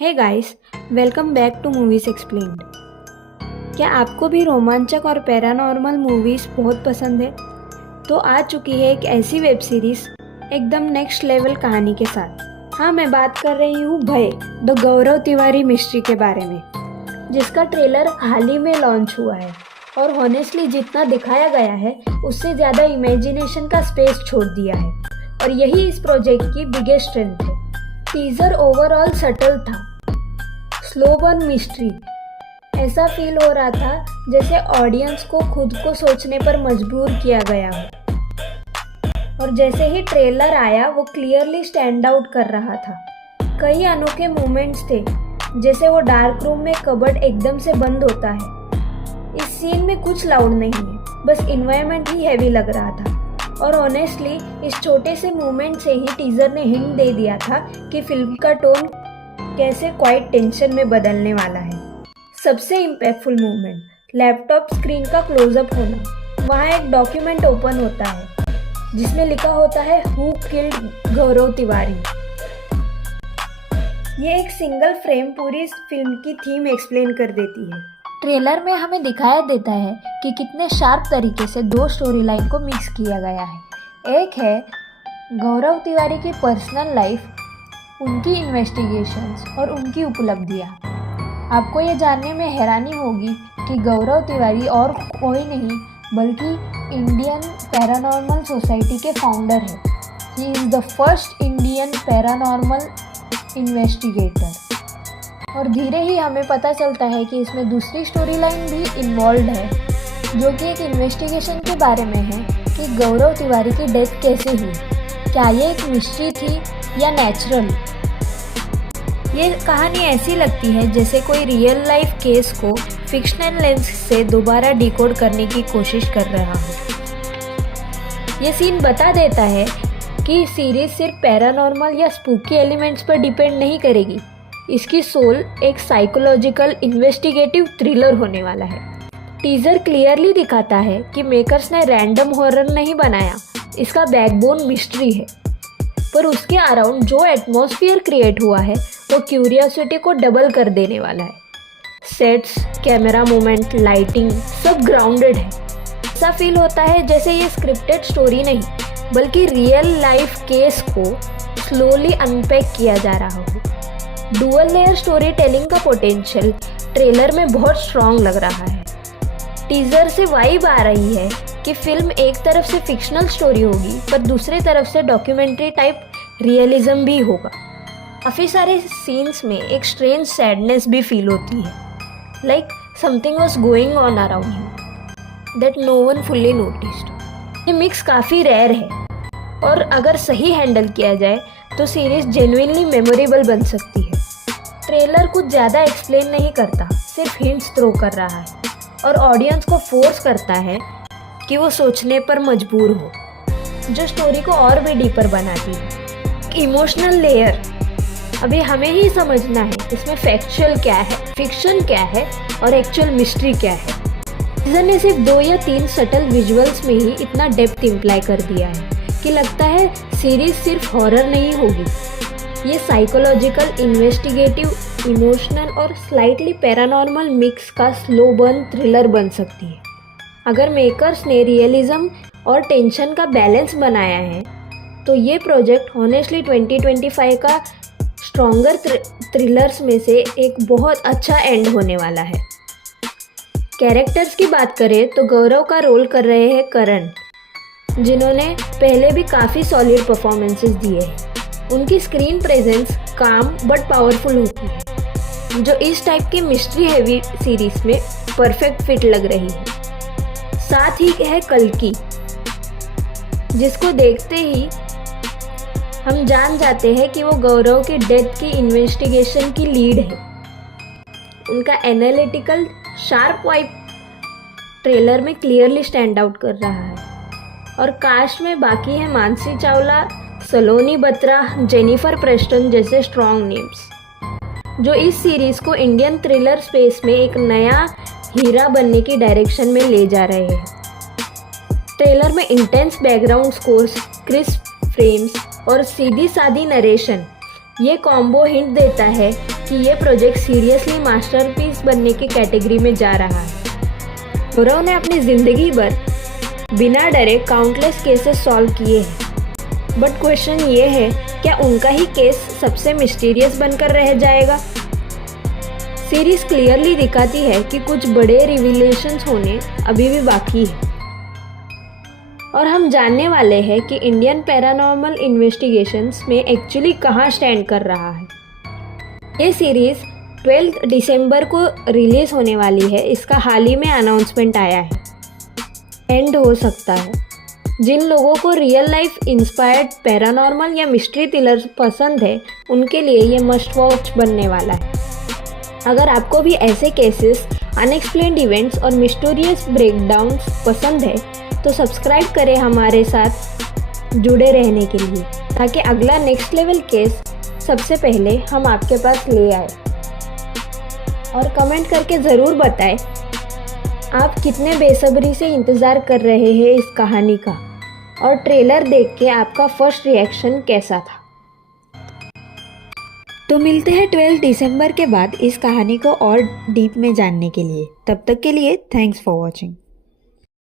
Hey guys, welcome back to movies explained. क्या आपको भी रोमांचक और पैरानॉर्मल मूवीज़ बहुत पसंद है? तो आ चुकी है एक ऐसी वेब सीरीज़ एकदम नेक्स्ट लेवल कहानी के साथ। हाँ, मैं बात कर रही हूँ भय द गौरव तिवारी मिस्ट्री के बारे में, जिसका ट्रेलर हाल ही में लॉन्च हुआ है। और हॉनेस्टली जितना दिखाया गया है उससे ज़्यादा इमेजिनेशन का स्पेस छोड़ दिया है, और यही इस प्रोजेक्ट की बिगेस्ट स्ट्रेंथ है। टीजर ओवरऑल सटल था, स्लो बर्न मिस्ट्री। ऐसा फील हो रहा था जैसे ऑडियंस को खुद को सोचने पर मजबूर किया गया हो। और जैसे ही ट्रेलर आया वो क्लियरली स्टैंड आउट कर रहा था। कई अनोखे मोमेंट्स थे, जैसे वो डार्क रूम में कबर्ड एकदम से बंद होता है। इस सीन में कुछ लाउड नहीं है, बस इन्वायरमेंट ही हैवी लग रहा था। और ऑनेस्टली इस छोटे से मोमेंट से ही टीजर ने हिंट दे दिया था कि फिल्म का टोन कैसे क्वाइट टेंशन में बदलने वाला है। सबसे इम्पैक्टफुल मोमेंट, लैपटॉप स्क्रीन का क्लोजअप होना। वहाँ एक डॉक्यूमेंट ओपन होता है जिसमें लिखा होता है हु किल्ड गौरव तिवारी। ये एक सिंगल फ्रेम पूरी फिल्म की थीम एक्सप्लेन कर देती है। ट्रेलर में हमें दिखाया देता है कि कितने शार्प तरीके से दो स्टोरी लाइन को मिक्स किया गया है। एक है गौरव तिवारी की पर्सनल लाइफ, उनकी इन्वेस्टिगेशंस और उनकी उपलब्धियाँ। आपको ये जानने में हैरानी होगी कि गौरव तिवारी और कोई नहीं बल्कि इंडियन पैरानॉर्मल सोसाइटी के फाउंडर हैं। He is the first Indian paranormal investigator. और धीरे ही हमें पता चलता है कि इसमें दूसरी स्टोरी लाइन भी इन्वॉल्व है, जो कि एक इन्वेस्टिगेशन के बारे में है कि गौरव तिवारी की डेथ कैसे हुई। क्या ये एक मिस्ट्री थी या नेचुरल? ये कहानी ऐसी लगती है जैसे कोई रियल लाइफ केस को फिक्शनल लेंस से दोबारा डिकोड करने की कोशिश कर रहा हो। ये सीन बता देता है कि सीरीज सिर्फ पैरानॉर्मल या स्पूकी एलिमेंट्स पर डिपेंड नहीं करेगी। इसकी सोल एक साइकोलॉजिकल इन्वेस्टिगेटिव थ्रिलर होने वाला है। टीजर क्लियरली दिखाता है कि मेकर्स ने रैंडम हॉरर नहीं बनाया, इसका बैकबोन मिस्ट्री है। पर उसके अराउंड जो एटमॉस्फेयर क्रिएट हुआ है वो क्यूरियोसिटी को डबल कर देने वाला है। सेट्स, कैमरा मूवमेंट, लाइटिंग सब ग्राउंडेड है। ऐसा फील होता है जैसे ये स्क्रिप्टेड स्टोरी नहीं बल्कि रियल लाइफ केस को स्लोली अनपैक किया जा रहा हो। डुअल लेयर स्टोरी टेलिंग का पोटेंशियल ट्रेलर में बहुत स्ट्रॉन्ग लग रहा है। टीजर से वाइब आ रही है कि फिल्म एक तरफ से फिक्शनल स्टोरी होगी पर दूसरी तरफ से डॉक्यूमेंट्री टाइप रियलिज्म भी होगा। काफ़ी सारे सीन्स में एक स्ट्रेंज सैडनेस भी फील होती है, like something was going on around you that no one fully noticed. ये मिक्स काफ़ी रेयर है, और अगर सही हैंडल किया जाए तो सीरीज जेन्युइनली मेमोरेबल बन सकती है। ट्रेलर कुछ ज़्यादा एक्सप्लेन नहीं करता, सिर्फ हिंट्स थ्रो कर रहा है और ऑडियंस को फोर्स करता है कि वो सोचने पर मजबूर हो, जो स्टोरी को और भी डीपर बनाती है। इमोशनल लेयर, अभी हमें ही समझना है इसमें फैक्चुअल क्या है, फिक्शन क्या है और एक्चुअल मिस्ट्री क्या है। सीजन ने सिर्फ 2 या 3 सटल विजुअल्स में ही इतना डेप्थ इम्प्लाई कर दिया है कि लगता है सीरीज सिर्फ हॉरर नहीं होगी, ये साइकोलॉजिकल, इन्वेस्टिगेटिव, इमोशनल और स्लाइटली पैरानॉर्मल मिक्स का स्लो बर्न थ्रिलर बन सकती है। अगर मेकर्स ने रियलिज्म और टेंशन का बैलेंस बनाया है तो ये प्रोजेक्ट हॉनेस्टली 2025 का स्ट्रॉन्गर थ्रिलर्स में से एक बहुत अच्छा एंड होने वाला है। कैरेक्टर्स की बात करें तो गौरव का रोल कर रहे हैं करण, जिन्होंने पहले भी काफ़ी सॉलिड परफॉर्मेंसेस दिए हैं। उनकी स्क्रीन प्रेजेंस काम बट पावरफुल होती है, जो इस टाइप की मिस्ट्री हैवी सीरीज में परफेक्ट फिट लग रही है। साथ ही है कल्कि, जिसको देखते ही हम जान जाते हैं कि वो गौरव की डेथ की इन्वेस्टिगेशन की लीड है। उनका एनालिटिकल शार्प वाइब ट्रेलर में क्लियरली स्टैंड आउट कर रहा है। और कास्ट में बाकी है मानसी चावला, सलोनी बत्रा, जेनिफर प्रेस्टन जैसे स्ट्रॉन्ग नेम्स, जो इस सीरीज़ को इंडियन थ्रिलर स्पेस में एक नया हीरा बनने की डायरेक्शन में ले जा रहे हैं। ट्रेलर में intense background scores, crisp frames और सीधी सादी नरेशन, ये कॉम्बो हिंट देता है कि ये प्रोजेक्ट सीरियसली मास्टरपीस बनने की कैटेगरी में जा रहा है। गौरव ने अपनी ज़िंदगी भर बिना डरे काउंटलेस केसेस सॉल्व किए हैं, बट क्वेश्चन ये है, क्या उनका ही केस सबसे मिस्टीरियस बनकर रह जाएगा? सीरीज क्लियरली दिखाती है कि कुछ बड़े रिविलेशंस होने अभी भी बाकी है, और हम जानने वाले हैं कि इंडियन पैरानॉर्मल इन्वेस्टिगेशंस में एक्चुअली कहाँ स्टैंड कर रहा है। ये सीरीज़ 12 दिसंबर को रिलीज़ होने वाली है। इसका हाल ही में अनाउंसमेंट आया है। एंड हो सकता है जिन लोगों को रियल लाइफ इंस्पायर्ड पैरानॉर्मल या मिस्ट्री थ्रिलर पसंद है, उनके लिए ये मस्ट वॉच बनने वाला है। अगर आपको भी ऐसे केसेस, अनएक्सप्लेन्ड इवेंट्स और मिस्टीरियस ब्रेकडाउन्स पसंद है तो सब्सक्राइब करें हमारे साथ जुड़े रहने के लिए, ताकि अगला नेक्स्ट लेवल केस सबसे पहले हम आपके पास ले आए। और कमेंट करके ज़रूर बताएं आप कितने बेसब्री से इंतज़ार कर रहे हैं इस कहानी का, और ट्रेलर देख के आपका फर्स्ट रिएक्शन कैसा था। तो मिलते हैं 12 दिसंबर के बाद इस कहानी को और डीप में जानने के लिए। तब तक के लिए थैंक्स फॉर वॉचिंग।